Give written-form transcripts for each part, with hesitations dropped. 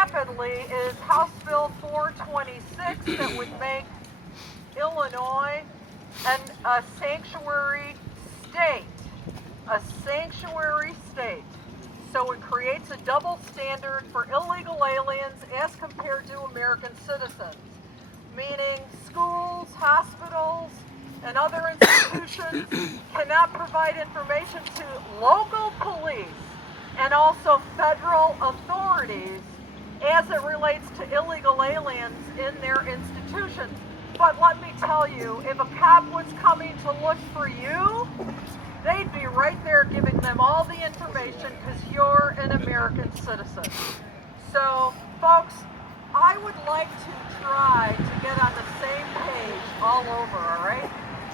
rapidly is House Bill 426 that would make Illinois a sanctuary state. A sanctuary state. So it creates a double standard for illegal aliens as compared to American citizens, meaning schools, hospitals, and other institutions cannot provide information to local police and also federal authorities as it relates to illegal aliens in their institutions. But let me tell you, if a cop was coming to look for you, they'd be right there giving them all the information because you're an American citizen. So, folks, I would like to try to get on the same page all over, all right?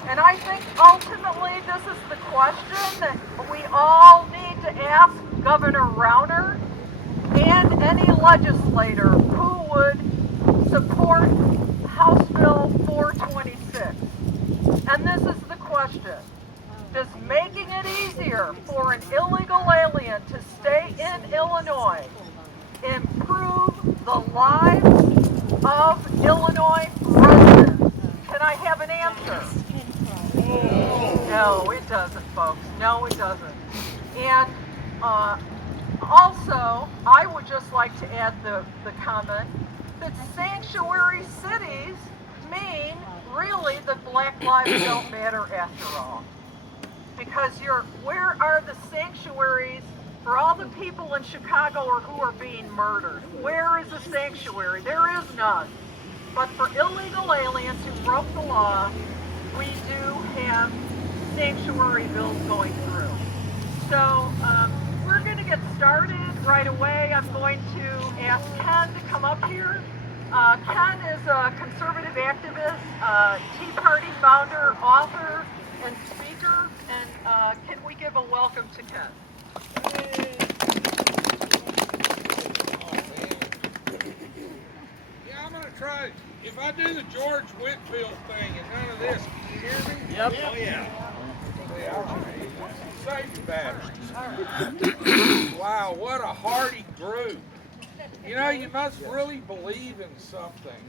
And I think ultimately this is the question that we all need to ask Governor Rauner and any legislator who would support House Bill 426. And this is the question. Does making it easier for an illegal alien to stay in Illinois improve the lives of Illinois residents? Can I have an answer? No, it doesn't, folks. No, it doesn't. And also, I would just like to add the comment that sanctuary cities mean really that black lives don't matter after all. Because where are the sanctuaries for all the people in Chicago who are being murdered? Where is a sanctuary? There is none. But for illegal aliens who broke the law, we do have sanctuary bills going through. So we're going to get started right away. I'm going to ask Ken to come up here. Ken is a conservative activist, Tea Party founder, author, and speaker. And can we give a welcome to Ken? Yeah, I'm going to try. If I do the George Whitfield thing and none of this, can you hear me? Yep. Oh, yeah. Safety batteries. Wow, what a hardy group. You know, you must really believe in something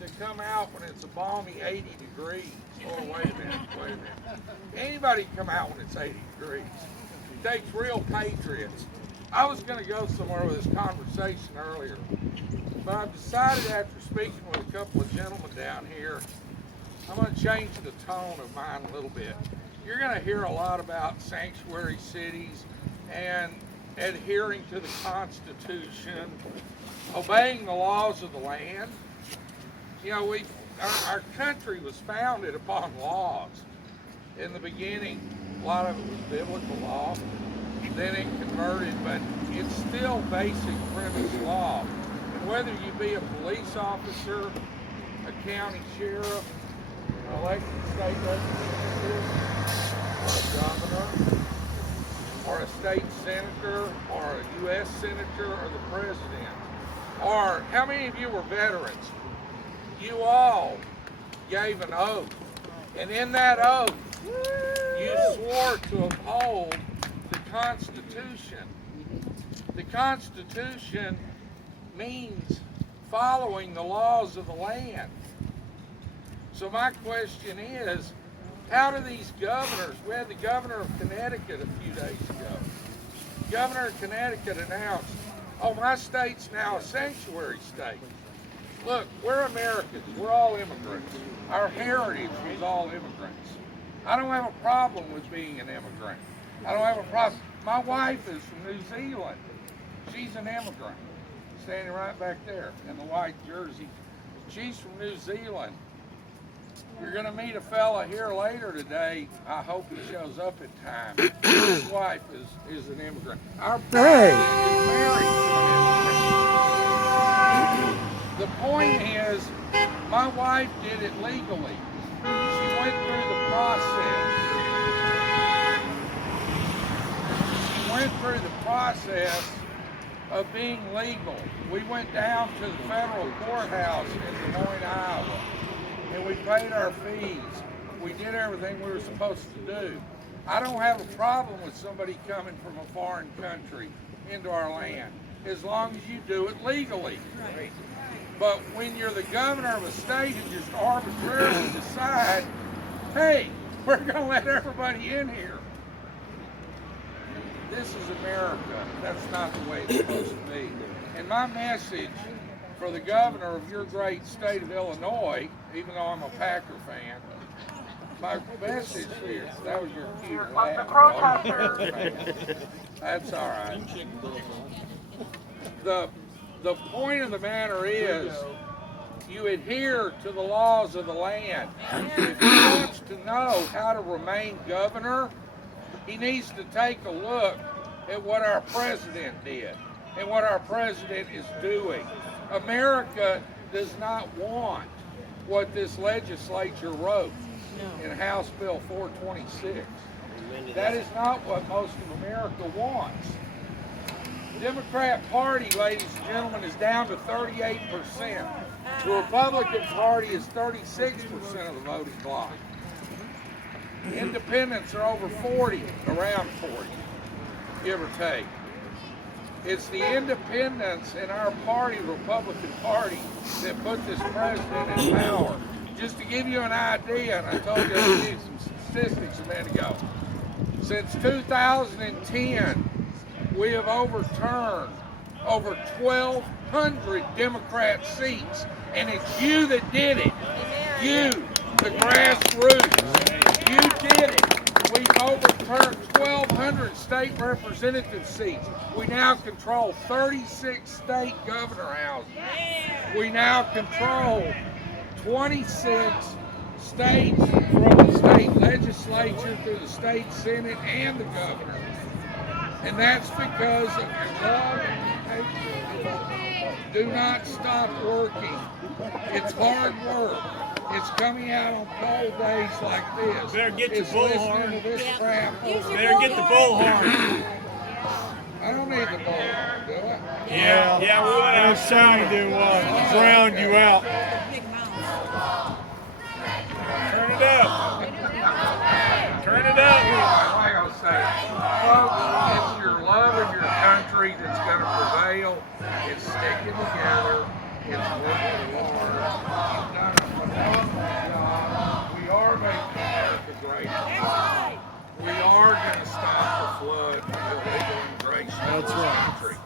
to come out when it's a balmy 80 degrees. Oh, wait a minute. Anybody come out when it's 80 degrees. It takes real patriots. I was going to go somewhere with this conversation earlier, but I've decided after speaking with a couple of gentlemen down here, I'm going to change the tone of mine a little bit. You're going to hear a lot about sanctuary cities and adhering to the Constitution, obeying the laws of the land. You know, our country was founded upon laws. In the beginning, a lot of it was biblical law. Then it converted, but it's still basic premise law. And whether you be a police officer, a county sheriff, an elected state representative, or a governor, or a state senator, or a U.S. senator, or the president, or how many of you were veterans? You all gave an oath, and in that oath, you swore to uphold the Constitution. The Constitution means following the laws of the land. So my question is, how do these governors, we had the governor of Connecticut a few days ago. The governor of Connecticut announced, oh, my state's now a sanctuary state. Look, we're Americans, we're all immigrants. Our heritage was all immigrants. I don't have a problem with being an immigrant. I don't have a problem. My wife is from New Zealand. She's an immigrant, standing right back there in the white jersey. She's from New Zealand. You're going to meet a fella here later today. I hope he shows up in time. His wife is an immigrant. Our president is married to an immigrant. The point is, my wife did it legally. She went through the process. She went through the process of being legal. We went down to the federal courthouse in Des Moines, Iowa, and we paid our fees. We did everything we were supposed to do. I don't have a problem with somebody coming from a foreign country into our land. as long as you do it legally. But when you're the governor of a state who just arbitrarily decide, hey, we're going to let everybody in here. This is America. That's not the way it's supposed to be. And my message for the governor of your great state of Illinois, even though I'm a Packer fan, my message here, that was your cute laugh. That's all right. The point of the matter is, you adhere to the laws of the land. If he wants to know how to remain governor, he needs to take a look at what our president did and what our president is doing. America does not want what this legislature wrote in House Bill 426. That is not what most of America wants. The Democrat Party, ladies and gentlemen, is down to 38%. The Republican Party is 36% of the voting bloc. Independents are over 40, around 40, give or take. It's the independents in our party, Republican Party, that put this president in power. Just to give you an idea, and I told you I'd give you some statistics a minute ago. Since 2010, we have overturned over 1,200 Democrat seats, and it's you that did it. You, the grassroots, you did it. We've overturned 1,200 state representative seats. We now control 36 state governor houses. We now control 26 states, from the state legislature to the state senate and the governor. And that's because of your love and patriotism. Do not stop working. It's hard work. It's coming out on cold days like this. Better get your it's bullhorn. listening to this crap. Better get the bullhorn. I don't need the bullhorn, do I? Yeah, we went outside to drown you out. Turn it up. Turn it up. Like I was saying, folks, it's your love of your country that's going to prevail. It's sticking together. It's working hard. You've done a phenomenal job. We are making America great. We are going to stop the flood of illegal immigration in this country.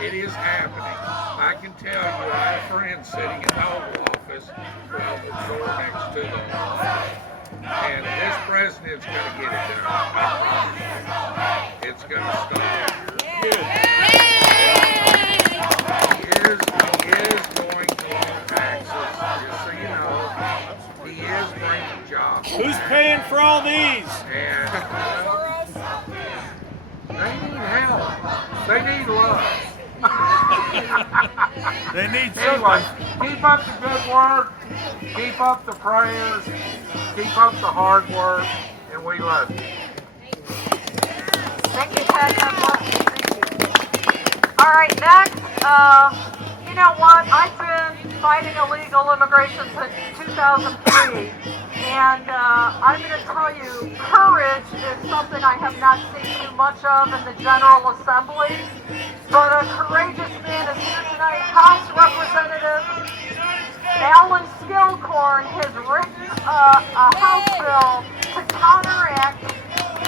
It is happening. I can tell you, I have friends sitting in the Oval Office, well, the door next to them. And this president's going to get it done. It's going to stop. Good. He is going to lower taxes, just so you know. He is bringing jobs. Who's paying for all these? And they need help. They need love. They need Anyway, something. keep up the good work. Keep up the prayers. Keep up the hard work. And we love you. Thank you, Pat. God bless you. All right, next, you know what? I've been fighting illegal immigration since 2003, and I'm going to tell you, courage is something I have not seen too much of in the General Assembly, but a courageous man is here tonight. House Representative Alan Skilcorn has written a House bill to counteract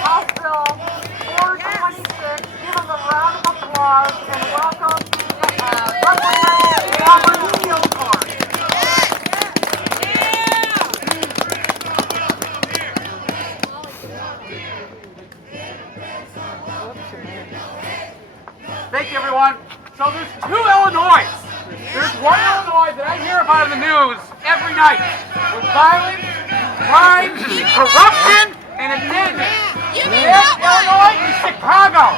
House Bill 426. Give him a round of applause and welcome Representative Alan Skilcorn. Thank you, everyone. So there's two Illinois. There's one Illinois that I hear about in the news every night with violence, crime, corruption, and abandonment. That Illinois is Chicago.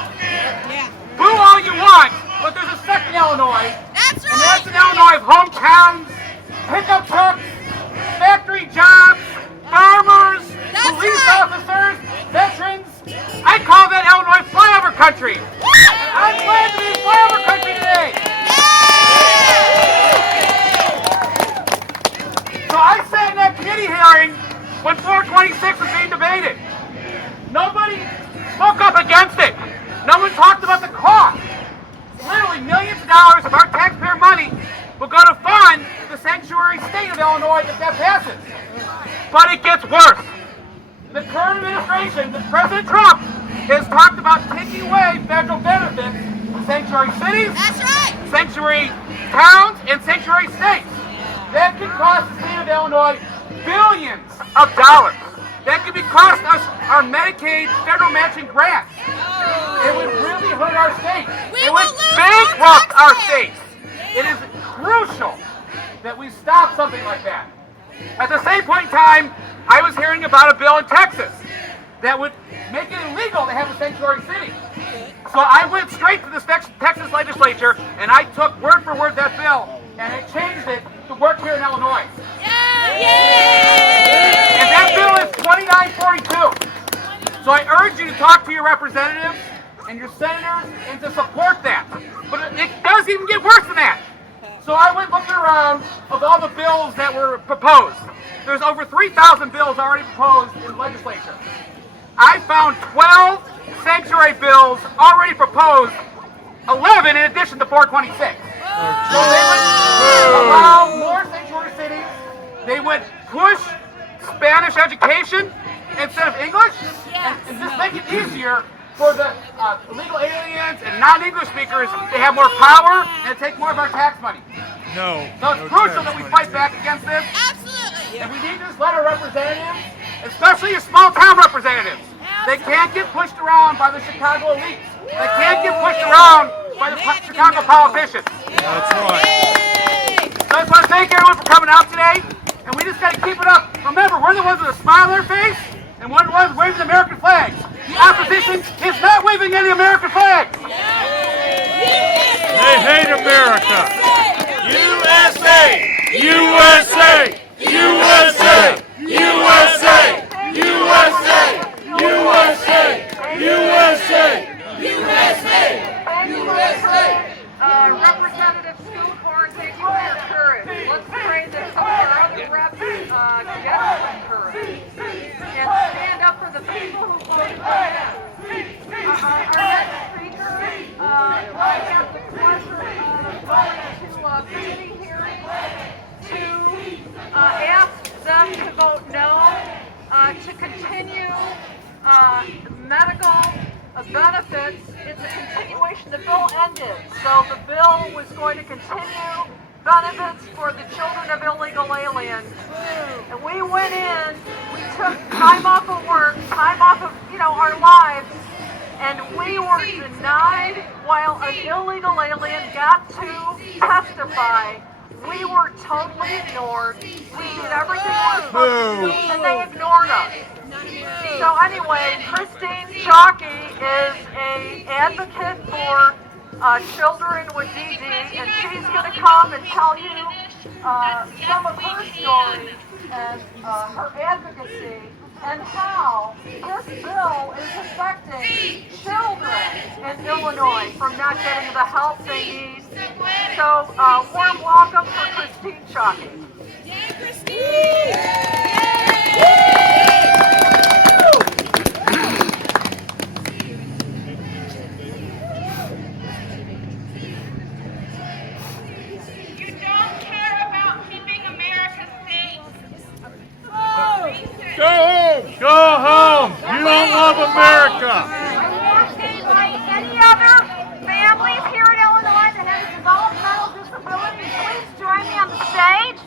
Boo all you want, but there's a second Illinois. That's And that's an Illinois of hometowns, pickup trucks, factory jobs, farmers, police officers, veterans. I call that Illinois flyover country. I'm glad to be in flyover country today. So I sat in that committee hearing when 426 was being debated. Nobody spoke up against it. No one talked about the cost. Literally millions of state of Illinois if that passes. But it gets worse. The current administration, President Trump, has talked about taking away federal benefits from sanctuary cities, sanctuary towns, and sanctuary states. That could cost the state of Illinois billions of dollars. That could be cost us our Medicaid federal matching grants. It would really hurt our state. It would bankrupt our state. It is crucial that we stop something like that. At the same point in time, I was hearing about a bill in Texas that would make it illegal to have a sanctuary city. So I went straight to the Texas legislature and I took word for word that bill and I changed it to work here in Illinois. And that bill is 2942. So I urge you to talk to your representatives and your senators and to support that. But it does even get worse than that. So I went looking around of all the bills that were proposed. There's over 3,000 bills already proposed in the legislature. I found 12 sanctuary bills already proposed, 11 in addition to 426. So they would allow more sanctuary cities. They would push Spanish education instead of English, and just make it easier for the illegal aliens and non-English speakers to have more power and to take more of our tax money. So it's crucial that we fight back against this. Absolutely. And we need to just let our representatives, especially your small town representatives, they can't get pushed around by the Chicago elites. They can't get pushed around by the Chicago politicians. That's right. So I just want to thank everyone for coming out today. And we just got to keep it up. Remember, we're the ones with a smile on their face, and we're the ones waving American flags. The opposition is not waving any American flags. They hate America. USA! USA! USA! USA! USA! USA! USA! USA! Representative Schoolhorn, thank you for your courage. Let's pray that some of our other reps get some courage and stand up for the people who voted for them. Our next speaker, I have the pleasure of going to a committee hearing to ask them to vote no to continue medical benefits. It's a continuation. The bill ended, so the bill was going to continue benefits for the children of illegal aliens. And we went in, we took time off of work, time off of, our lives, and we were denied while an illegal alien got to testify. We were totally ignored. We did everything we were supposed to do, and they ignored us. So anyway, Christine Chalky is an advocate for children with DD, and she's going to come and tell you some of her story and her advocacy and how this bill is affecting children in Illinois from not getting the help they need. So, warm welcome for Christine Chalky. Yay, Christine! You don't care about keeping America safe. Go home! Go home! You don't love America! Like any other families here in Illinois that have a developmental disability, please join me on the stage.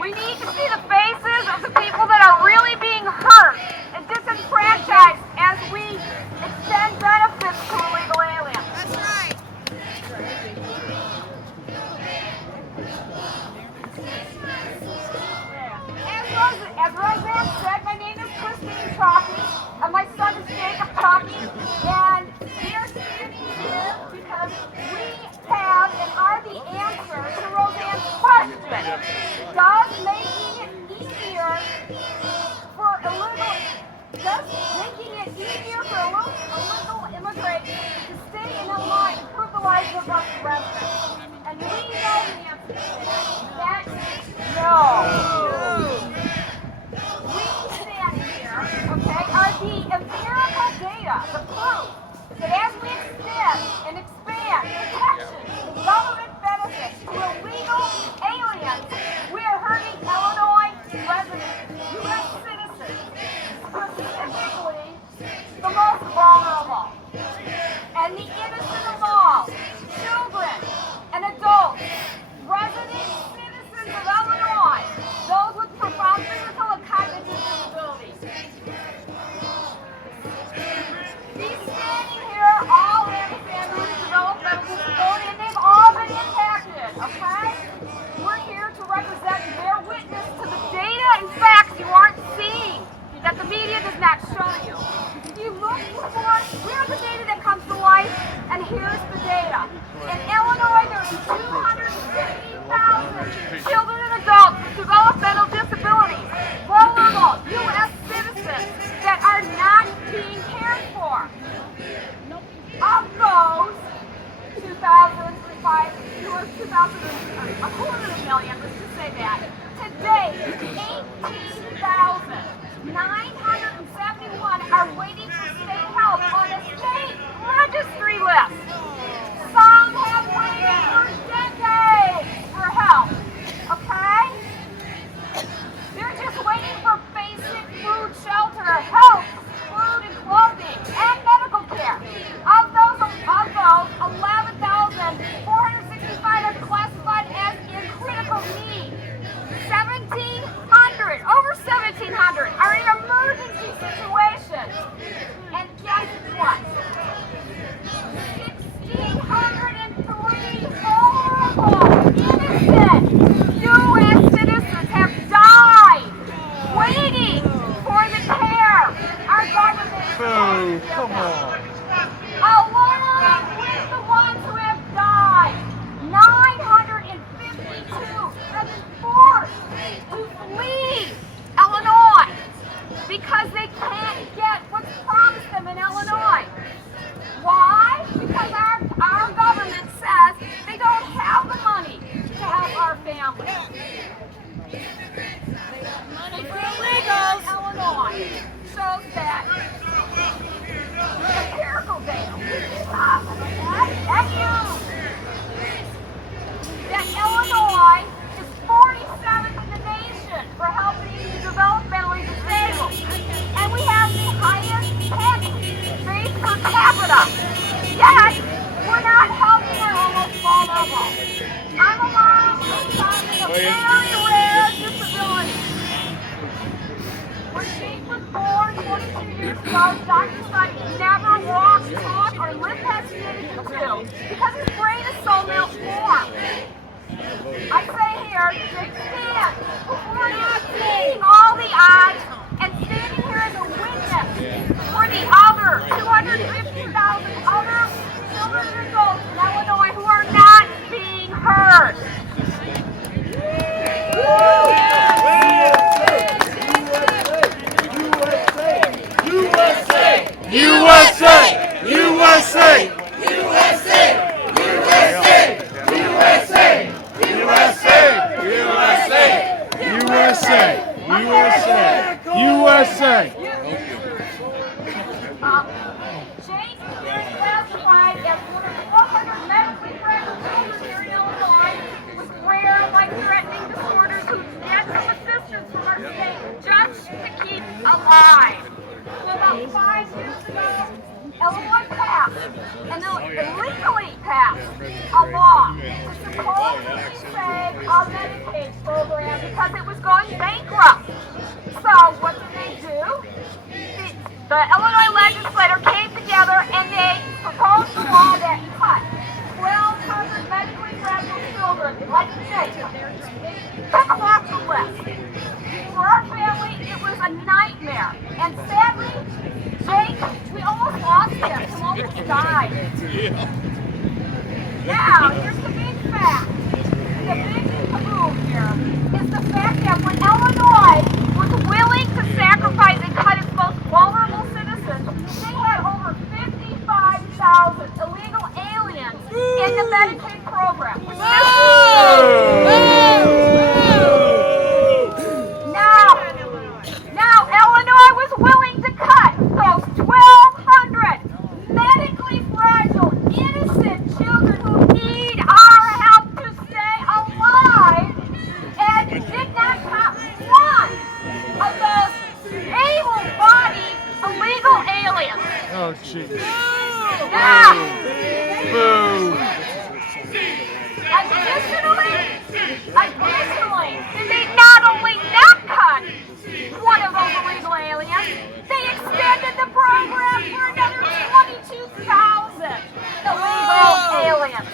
We need to see the faces of the people that are really being hurt and disenfranchised as we extend benefits to illegal aliens. That's right. As Roseanne said, my name is Christine Chalky, and my son is Jacob Chalky, and we are standing here because we have and are the answer to Roseanne's question. Does making it easier for illegal immigrants to stay in Illinois and improve the lives of us residents? And we know the answer to that. That is no. We stand here, okay, are the empirical data, the proof that as we extend and expand protection and government benefits to illegal here's the data. In Illinois, there are 250,000 children and adults with developmental disabilities, vulnerable U.S. citizens that are not being cared for. Of those, 2,500,000, let's just say that. Today, 18,971 are waiting for state help on a state registry list. Some have waited for decades for help, okay? They're just waiting for basic food, shelter, health, food and clothing, and medical care. Of those 11,465 are classified as in critical need. 1,700, over 1,700 are in emergency situations. And guess what? 1,603 vulnerable, innocent U.S. citizens have died waiting for the care our government is supposed to give them. Along with the ones who have died, 952 have been forced to flee Illinois because they can't get what's promised them in Illinois. Why? Because our government says they don't have the money to help our families. Money for illegals. Illinois shows that empirical data, that Illinois is 47th in the nation for helping the developmentally disabled. And we have the highest tax base per capita. Yet, we're not helping our almost vulnerable. I'm a mom with a very rare disability. When Jake was born 22 years ago, doctors thought he'd never walk, talk, or live past the age of 2 because his brain is so malformed. I say here, Jake stands before you, seeing all the odds and standing here as a witness for the other 250,000 other children and adults in Illinois who are not being heard. USA! USA! USA! USA! USA! USA! USA! USA! USA! Jake is classified as one of 400 medically fragile children here in Illinois with rare, life-threatening disorders who get some assistance from our state just to keep alive. Well, about 5 years ago, Illinois passed, and illegally passed, a law to supposedly save our Medicaid program because it was going bankrupt. So what did they do? The Illinois legislature came together and they proposed a law that cut 1,200 medically fragile children, like Jake, took them off the list. For our family, it was a nightmare. And sadly, Jake, we almost lost him. He almost died. Now, here's the big fact. The big kaboom here is the fact that when Illinois was willing to sacrifice and cut its most vulnerable citizens, they had over 55,000 illegal aliens in the Medicaid program. Now, Illinois was willing to cut those 1,200 medically fragile, innocent children who need our help to stay alive, and did not cut one of those able-bodied illegal aliens. Oh, jeez. Now, Boo. Additionally, they not only not cut one of those illegal aliens, they extended the program for another 22,000 illegal aliens.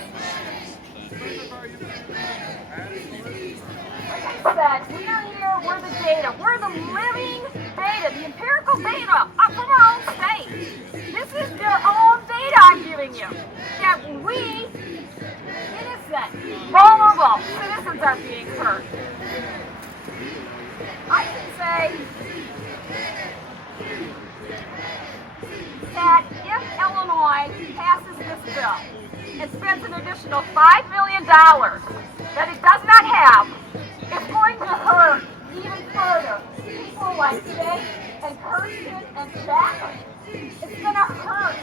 Like I said, we are here, we're the data, we're the living data, the empirical data from our own state. This is their own data I'm giving you. that we, innocent, vulnerable citizens are being hurt. I can say that if Illinois passes this bill and spends an additional $5 million that it does not have, it's going to hurt even further people like Jake and Kirsten and Jacqueline. It's going to hurt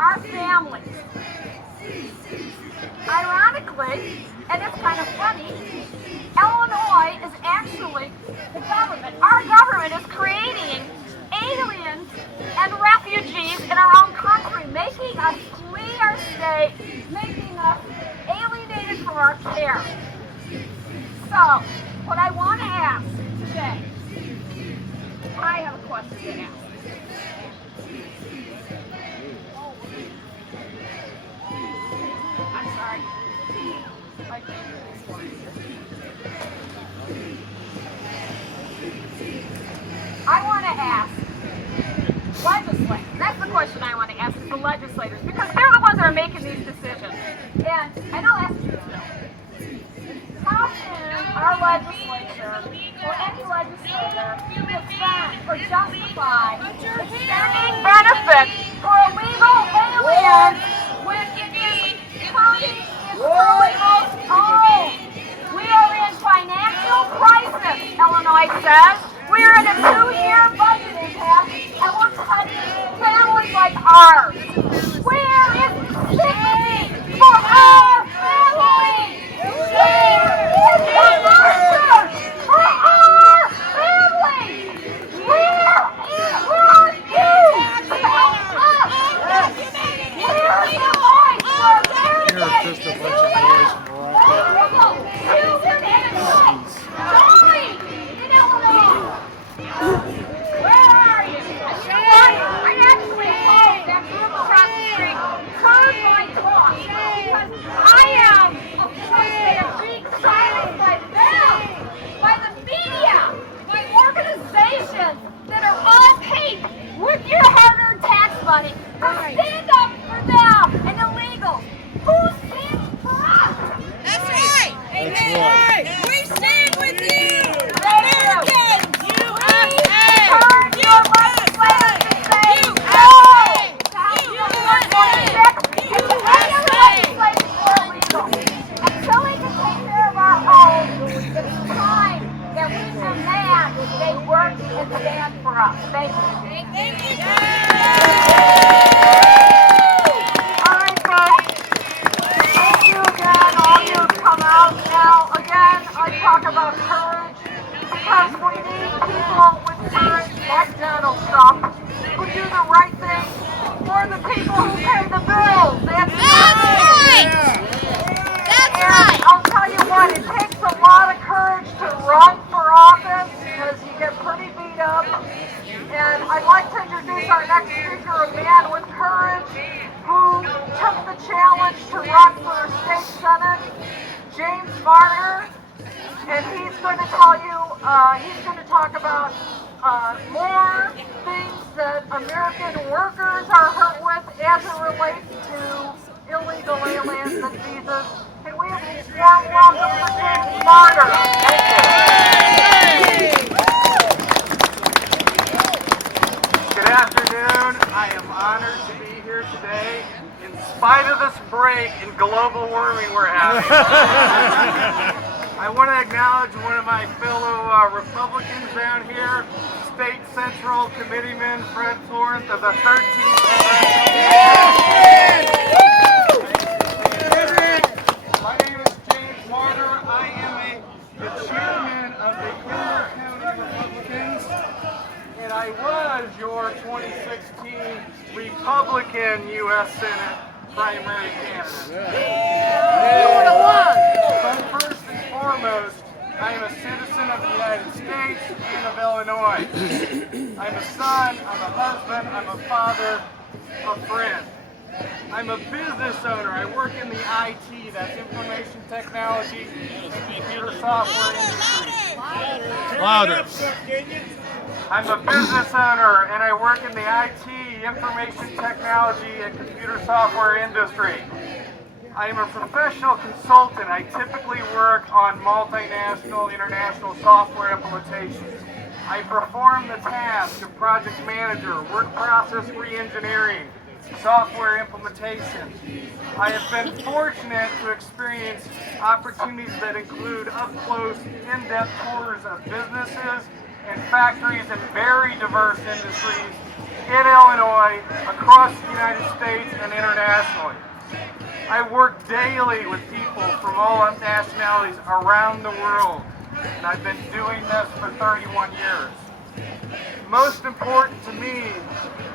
our families. Ironically, and it's kind of funny, Illinois is actually the government. Our government is creating aliens and refugees in our own country, making us flee our state, making us alienated from our care. So, what I want to ask today, I have a question to ask. I'm sorry. I want to ask legislators. That's the question I want to ask is the legislators, because they're the ones that are making these decisions. And I'll ask you this. How can our legislature or any legislator defend or justify extending benefits for illegal aliens when it is counting its criminals home? We are in financial crisis, Illinois says. We are in a 2-year budget impasse, and we're cutting families like ours. Where is sympathy for our families? Where is the mercy for our families? Where are you to help us? Where is the voice for Americans? You're just a bunch of boys from Vulnerable children and adults dying in Illinois. Where are you? I actually hope that group across the street heard my talk, because I am afraid of being silenced by them, by the media, by organizations that are all paid with your hard-earned tax money to stand up for them and illegals. Who stands for us? That's right. That's right. We stand with you. Americans. USA. Turn your legislators to say no to House Bill 426 and to any other legislation for illegals. Until we can take care of our own, it's time that we demand they work and stand for us. Thank you. Thank you. All right, folks. Thank you again, all you who come out now. Again, I talk about courage because we need people with courage like Donald Trump who do the right thing for the people who pay the bills. That's right. And I'll tell you what, it takes a lot of courage to run for office because you get pretty beat up. And I'd like to introduce our next speaker, a man with courage who took the challenge to run for state senate, James Garner. And he's going to tell you, he's going to talk about more things that American workers are hurt with as it relates to illegal aliens and visas. Can we have a warm welcome for James Garner? Good afternoon. I am honored to be here today in spite of this break in global warming we're having. I want to acknowledge one of my fellow Republicans down here, State Central Committeeman Fred Florence of the 13th. My name is James Garner. I am the chairman of the Kenner County Republicans, and I was your 2016 Republican U.S. Senate primary candidate. But first and foremost, I am a citizen of the United States and of Illinois. I'm a son, I'm a husband, I'm a father, a friend. I'm a business owner. I work in the IT, that's information technology and computer software industry. Louder. I'm a business owner and I work in the IT, information technology and computer software industry. I am a professional consultant. I typically work on multinational, international software implementations. I perform the task of project manager, work process re-engineering, software implementation. I have been fortunate to experience opportunities that include up-close, in-depth tours of businesses and factories in very diverse industries in Illinois, across the United States, and internationally. I work daily with people from all nationalities around the world, and I've been doing this for 31 years. Most important to me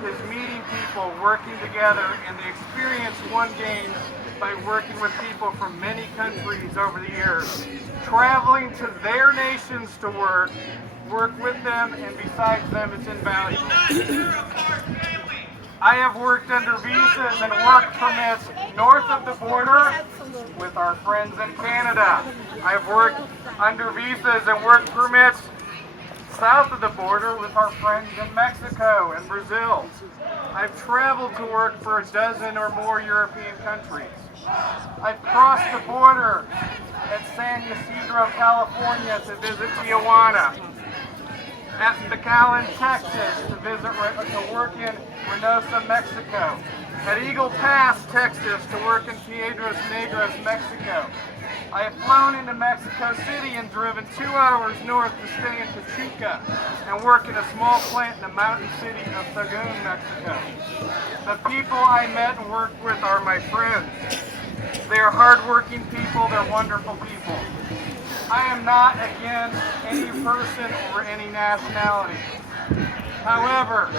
is meeting people, working together, and the experience one gains by working with people from many countries over the years, traveling to their nations to work with them, and besides them, it's invaluable. I have worked under visas and work permits north of the border with our friends in Canada. I have worked under visas and work permits south of the border with our friends in Mexico and Brazil. I've traveled to work for a dozen or more European countries. I've crossed the border at San Ysidro, California to visit Tijuana, at McAllen, Texas to work in Reynosa, Mexico, at Eagle Pass, Texas to work in Piedras Negras, Mexico. I have flown into Mexico City and driven 2 hours north to stay in Pachuca and work in a small plant in the mountain city of Sagun, Mexico. The people I met and worked with are my friends. They are hardworking people, they're wonderful people. I am not against any person or any nationality. However,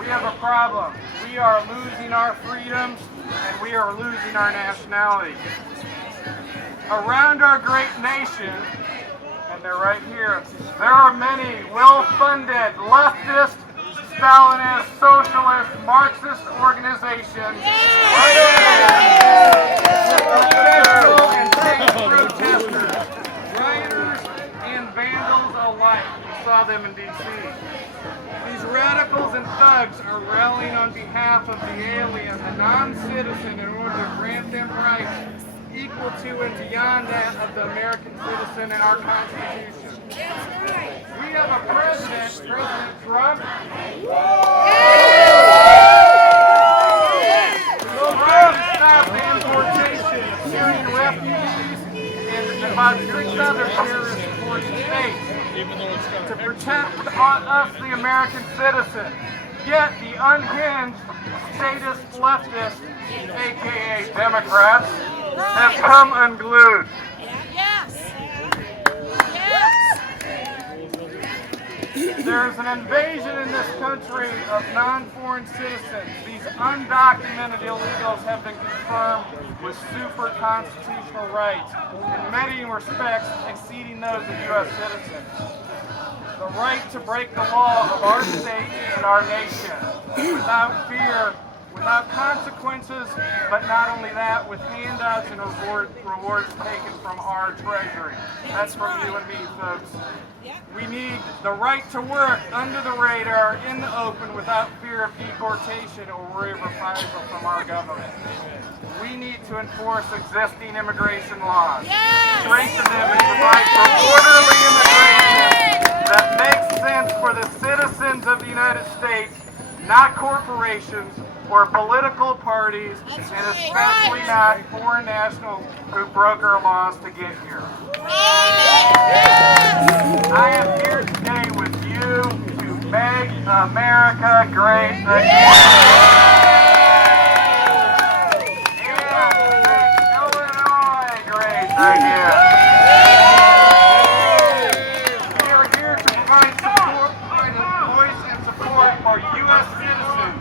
we have a problem. We are losing our freedoms and we are losing our nationality. Around our great nation, and they're right here, there are many well-funded leftist, Stalinist, socialist, Marxist organizations and state protesters, rioters, and vandals alike. We saw them in D.C. These radicals and thugs are rallying on behalf of the alien, the non-citizen, in order to grant them rights equal to and beyond that of the American citizen in our Constitution. We have a president, President Trump, who will try to stop the importation of Syrian refugees and about 6 other terrorist supported states to protect us, the American citizen. Yet the unhinged, statist leftists, aka Democrats, have come unglued. Yes. There's an invasion in this country of non-foreign citizens. These undocumented illegals have been confirmed with super constitutional rights, in many respects exceeding those of U.S. citizens. The right to break the law of our state and our nation without fear, without consequences, but not only that, with handouts and rewards taken from our treasury. That's from you and me, folks. We need the right to work under the radar, in the open, without fear of deportation or worry of reprisal from our government. We need to enforce existing immigration laws, strengthen them, and provide for orderly immigration that makes sense for the citizens of the United States, not corporations or political parties, and especially not foreign nationals who broke our laws to get here. I am here today with you to make America great again. And make Illinois great again. We are here to provide support, provide a voice and support for U.S. citizens,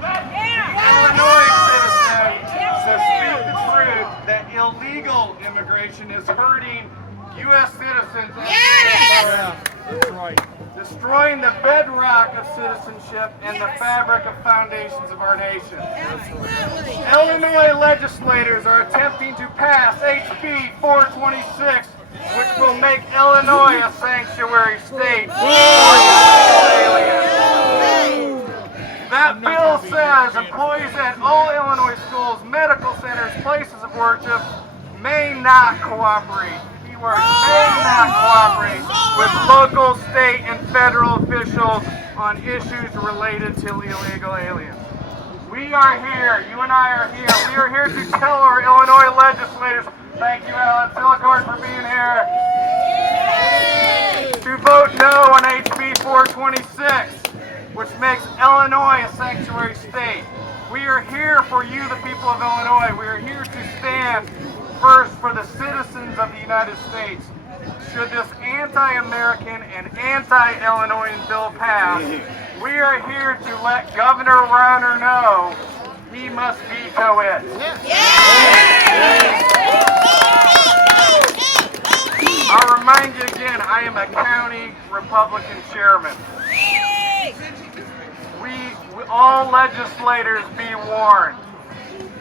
Illinois citizens, to speak the truth that illegal immigration is hurting U.S. citizens and destroying the bedrock of citizenship and the fabric of foundations of our nation. Illinois legislators are attempting to pass HB 426, which will make Illinois a sanctuary state for illegal aliens. That bill says employees at all Illinois schools, medical centers, places of worship may not cooperate. Keyword, may not cooperate with local, state, and federal officials on issues related to illegal aliens. We are here, you and I are here, we are here to tell our Illinois legislators, thank you Alan Sillicord for being here, to vote no on HB 426, which makes Illinois a sanctuary state. We are here for you, the people of Illinois. We are here to stand first for the citizens of the United States. Should this anti-American and anti-Illinoisan bill pass, we are here to let Governor Rauner know he must veto it. I'll remind you again, I am a county Republican chairman. All legislators be warned.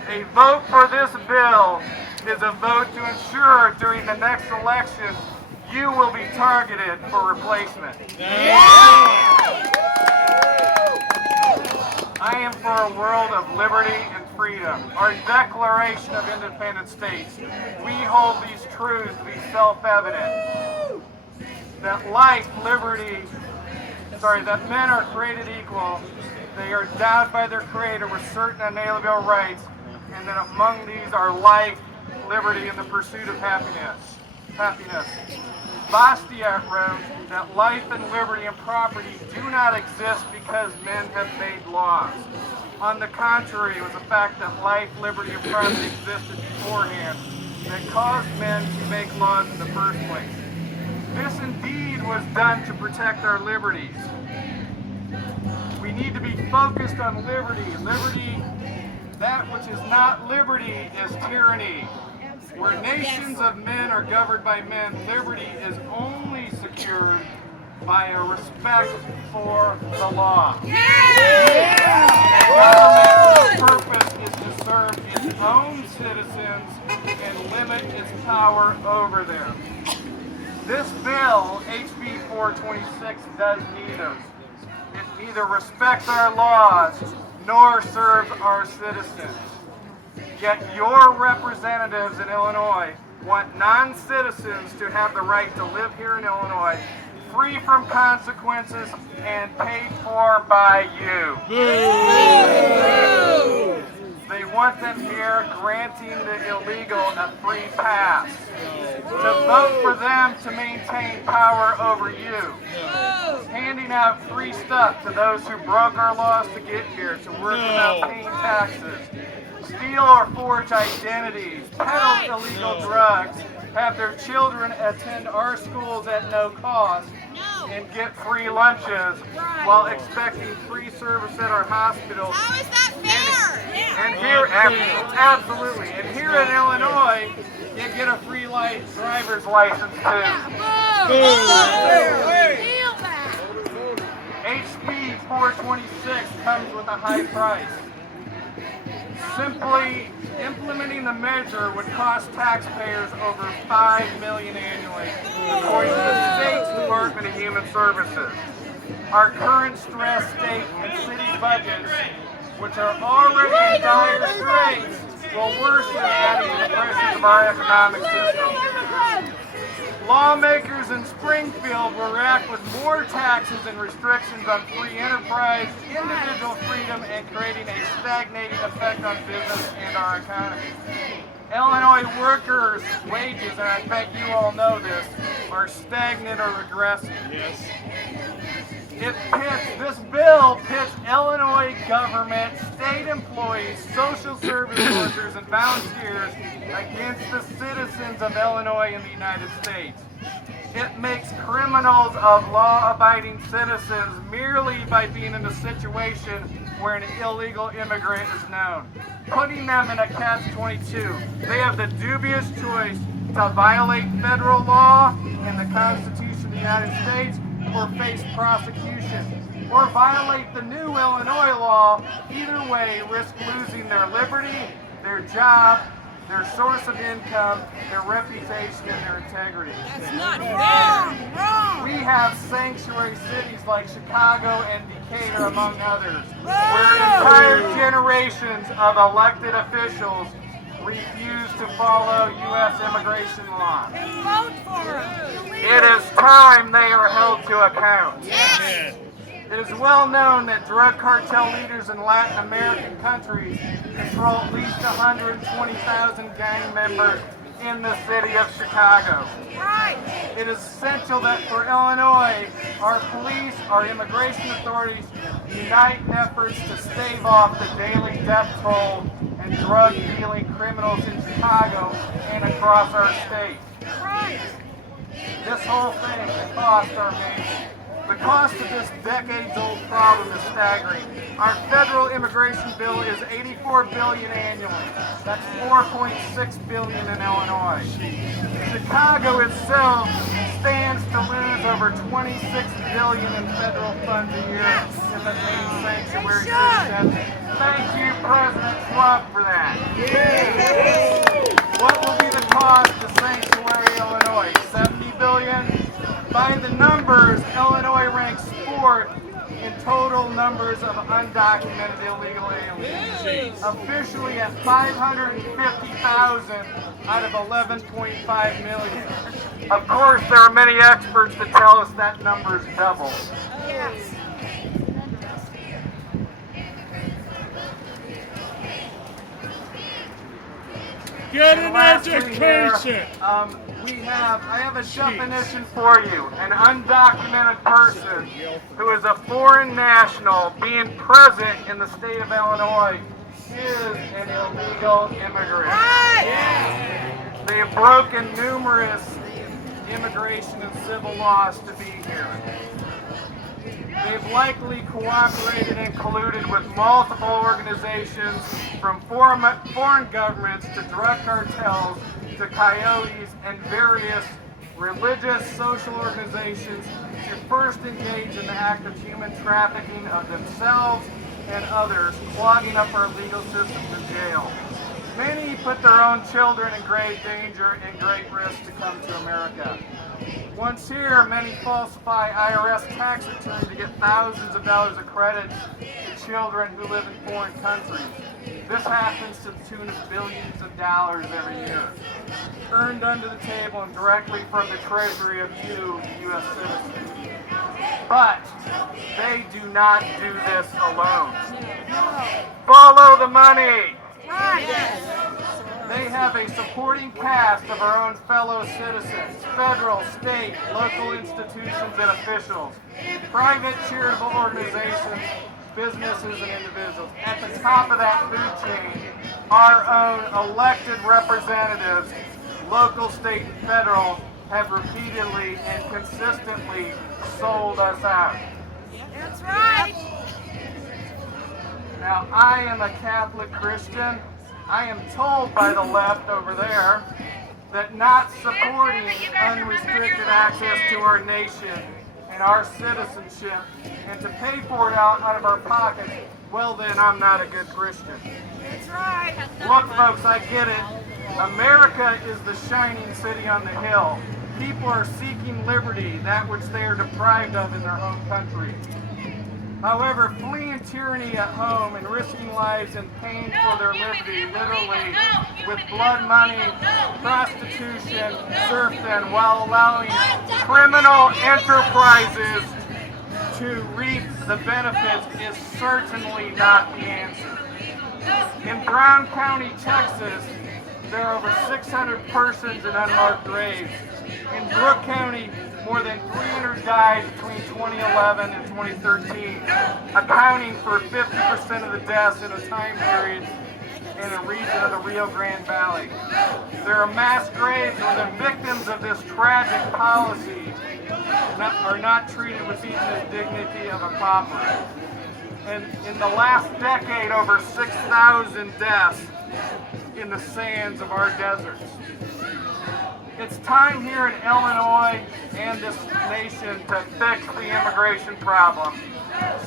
A vote for this bill is a vote to ensure during the next election you will be targeted for replacement. I am for a world of liberty and freedom. Our Declaration of Independent States, we hold these truths to be self-evident. That that men are created equal, they are endowed by their Creator with certain unalienable rights, and that among these are life, liberty, and the pursuit of happiness. Bastiat wrote that life and liberty and property do not exist because men have made laws. On the contrary, it was the fact that life, liberty, and property existed beforehand that caused men to make laws in the first place. This indeed was done to protect our liberties. We need to be focused on liberty. Liberty, that which is not liberty, is tyranny. Where nations of men are governed by men, liberty is only secured by a respect for the law. The government's purpose is to serve its own citizens and limit its power over them. This bill, HB 426, does neither. It neither respects our laws nor serves our citizens. Yet your representatives in Illinois want non-citizens to have the right to live here in Illinois, free from consequences and paid for by you. They want them here granting the illegal a free pass. To vote for them to maintain power over you. Handing out free stuff to those who broke our laws to get here, to work without paying taxes. Steal or forge identities, peddle illegal drugs, have their children attend our schools at no cost, and get free lunches while expecting free service at our hospitals. How is that fair? And here, absolutely. And here in Illinois, you get a free driver's license too. HB 426 comes with a high price. Simply implementing the measure would cost taxpayers over $5 million annually, according to the state's Department of Human Services. Our current stressed state and city budgets, which are already in dire straits, will worsen, adding to the pressures of our economic system. Lawmakers in Springfield will react with more taxes and restrictions on free enterprise, individual freedom, and creating a stagnating effect on business and our economy. Illinois workers' wages, and I bet you all know this, are stagnant or regressing. Yes. This bill pits Illinois government, state employees, social service workers, and volunteers against the citizens of Illinois and the United States. It makes criminals of law-abiding citizens merely by being in a situation where an illegal immigrant is known, putting them in a catch-22. They have the dubious choice to violate federal law and the Constitution of the United States, or face prosecution, or violate the new Illinois law. Either way, risk losing their liberty, their job, their source of income, their reputation, and their integrity. That's not fair. We have sanctuary cities like Chicago and Decatur, among others, where entire generations of elected officials refuse to follow U.S. immigration law. Vote for him. It is time they are held to account. Yes. It is well known that drug cartel leaders in Latin American countries control at least 120,000 gang members in the city of Chicago. Right. It is essential that for Illinois, our police, our immigration authorities unite in efforts to stave off the daily death toll and drug-dealing criminals in Chicago and across our state. Right. This whole thing has cost our nation. The cost of this decades-old problem is staggering. Our federal immigration bill is $84 billion annually. That's $4.6 billion in Illinois. Chicago itself stands to lose over $26 billion in federal funds a year if it pays sanctuary citizens. Thank you, President Trump, for that. What will be the cost to sanctuary Illinois? $70 billion? By the numbers, Illinois ranks 4th in total numbers of undocumented illegal aliens. Officially at 550,000 out of 11.5 million. Of course, there are many experts that tell us that number's double. Yes. Get And an lastly education. here, I have a definition for you. An undocumented person who is a foreign national being present in the state of Illinois is an illegal immigrant. Right. They have broken numerous immigration and civil laws to be here. They've likely cooperated and colluded with multiple organizations from foreign governments to drug cartels to coyotes and various religious social organizations to first engage in the act of human trafficking of themselves and others, clogging up our legal systems and jail. Many put their own children in grave danger and great risk to come to America. Once here, many falsify IRS tax returns to get thousands of dollars of credit to children who live in foreign countries. This happens to the tune of billions of dollars every year, earned under the table and directly from the treasury of you, U.S. citizens. But they do not do this alone. Follow the money. They have a supporting cast of our own fellow citizens, federal, state, local institutions and officials, private charitable organizations, businesses and individuals. At the top of that food chain, our own elected representatives, local, state, and federal, have repeatedly and consistently sold us out. That's right. Now, I am a Catholic Christian. I am told by the left over there that not supporting unrestricted access to our nation and our citizenship and to pay for it out of our pockets, well then I'm not a good Christian. That's right. Look folks, I get it. America is the shining city on the hill. People are seeking liberty, that which they are deprived of in their home country. However, fleeing tyranny at home and risking lives and paying for their liberty, literally, with blood money, prostitution, serfdom, while allowing criminal enterprises to reap the benefits is certainly not the answer. In Brown County, Texas, there are over 600 persons in unmarked graves. In Brooke County, more than 300 died between 2011 and 2013, accounting for 50% of the deaths in a time period in a region of the Rio Grande Valley. There are mass graves where the victims of this tragic policy are not treated with even the dignity of a pauper. And in the last decade, over 6,000 deaths in the sands of our deserts. It's time here in Illinois and this nation to fix the immigration problem,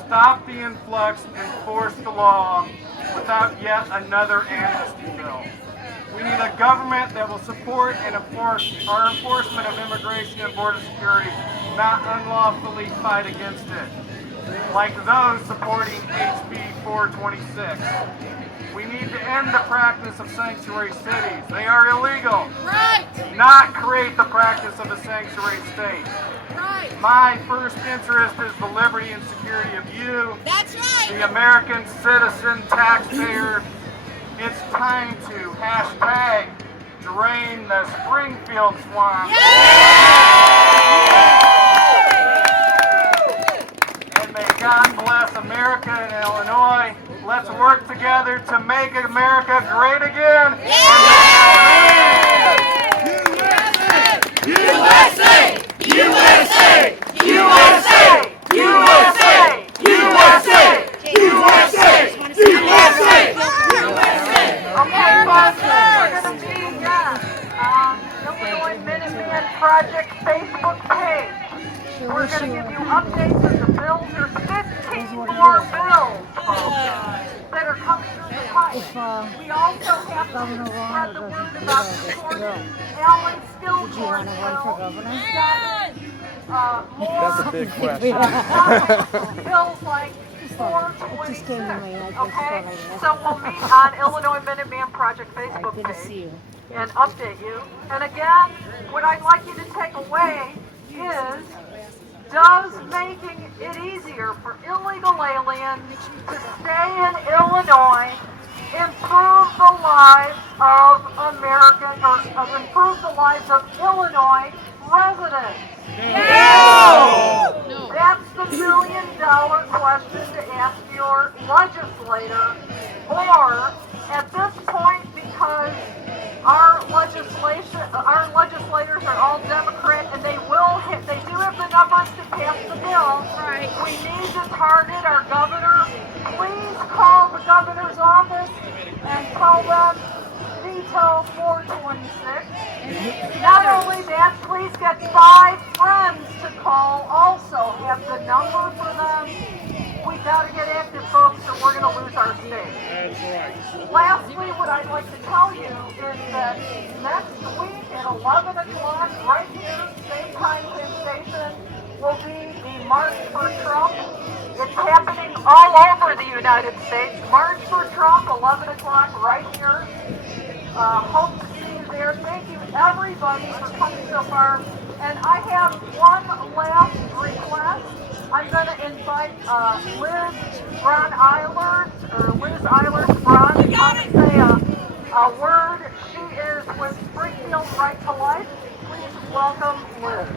stop the influx, and force the law without yet another amnesty bill. We need a government that will support and enforce our enforcement of immigration and border security, not unlawfully fight against it, like those supporting HB 426. We need to end the practice of sanctuary cities. They are illegal. Right. Not create the practice of a sanctuary state. Right. My first interest is the liberty and security of you, That's right. the American citizen taxpayer. It's time to hashtag drain the Springfield swamp. And may God bless America and Illinois. Let's work together to make America great again. USA! USA! USA! USA! USA! Okay, folks, we're going to be Illinois Minuteman Project Facebook page. We're going to give you updates of the bills. There's 15 more bills, folks, that are coming through the pipe. We also have to spread the word about supporting Alan Skillborn's bill. That's a big question. Bills like 426. Okay, so we'll meet on Illinois Minuteman Project Facebook page and update you. And again, what I'd like you to take away is, does making it easier for illegal aliens to stay in Illinois improve the lives of Americans, or improve the lives of Illinois residents? No! That's the $1 million question to ask your legislator, or at this point, because our legislators are all Democrat and they do have the numbers to pass the bill. Right. We need to target our governor. Please call the governor's office and tell them veto 426. Not only that, please get 5 friends to call also. Have the number for them. We got to get active, folks, or we're going to lose our state. That's right. Lastly, what I'd like to tell you is that next week at 11 o'clock, right here, same time, same station, will be the March for Trump. It's happening all over the United States. March for Trump, 11 o'clock, right here. Hope to see you there. Thank you, everybody, for coming so far. And I have one last request. I'm going to invite Liz Braun to come and say a word. She is with Springfield Right to Life. Please welcome Liz.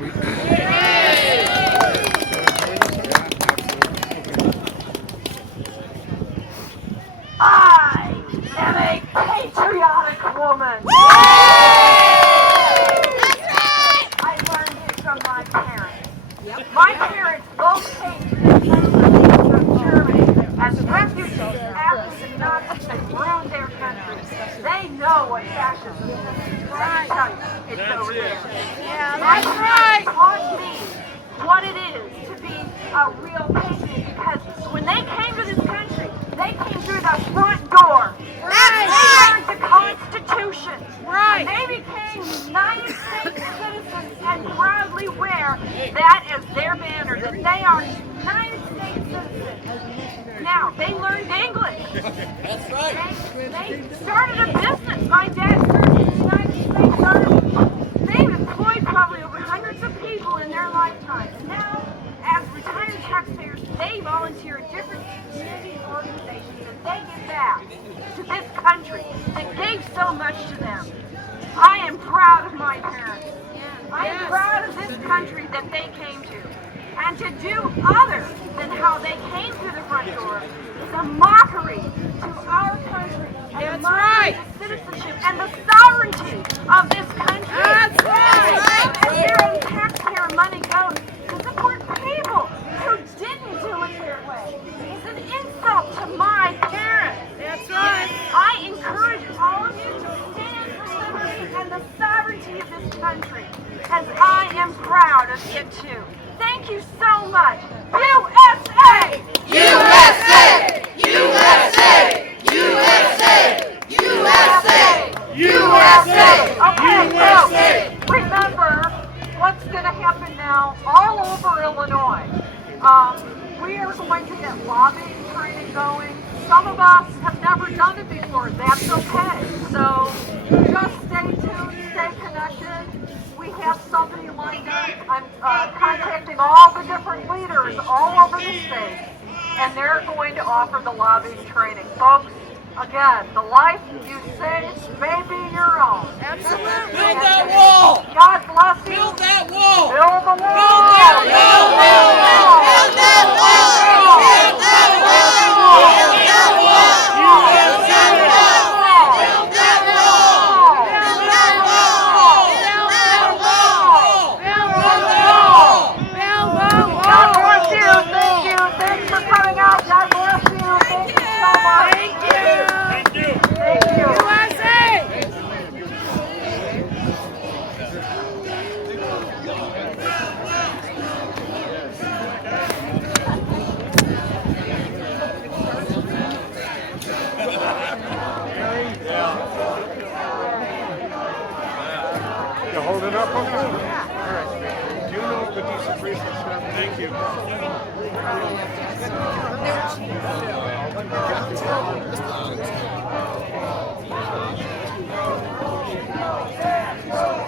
I am a patriotic woman. I learned it from my parents. My parents both came from Germany as refugees after the Nazis had ruined their country. They know what fascism is. Let me tell you, it's over there. Yeah, My that's parents right. taught me what it is to be a real patriot, because when they came to this country, they came through the front door. Right. They learned the Constitution. Right. They became United States citizens and proudly wear that as their banner, that they are United States citizens. Now, they learned English. That's right. They started a business. My dad served in the United States Army. They've employed probably over hundreds of people in their lifetime. Now, as retired taxpayers, they volunteer at different community organizations, and they give back to this country that gave so much to them. I am proud of my parents. I am proud of this country that they came to. And to do other than how they came through the front door is a mockery to our country. And a mockery to citizenship and the sovereignty of this country. That's right. And their own taxpayer money goes to support people who didn't do it their way. It's an insult to my parents. That's right. I encourage all of you to stand for liberty and the sovereignty of this country, as I am proud of it too. Thank you so much. USA! USA! USA! USA! USA! USA! Okay, USA! so remember what's going to happen now all over Illinois. We are going to get lobbying training going. some of us have never done it before. That's okay. So just stay tuned, stay connected. We have somebody lined up. I'm contacting all the different leaders all over the state, and they're going to offer the lobbying training. Folks, again, the life you save may be your own. Absolutely. Build that wall. God bless you. Build that wall. Build the wall. Build that wall. Build that wall. Build that wall. Build that wall. Build that wall. Build that wall. Build that wall. Build that wall. Build that wall. God bless you. Thank you. Thanks for coming out. God bless you. Thank you so much. Thank you. Thank you. Thank you. USA. You hold it up, okay? All right. Do you know the decent bracelet stuff? Thank you.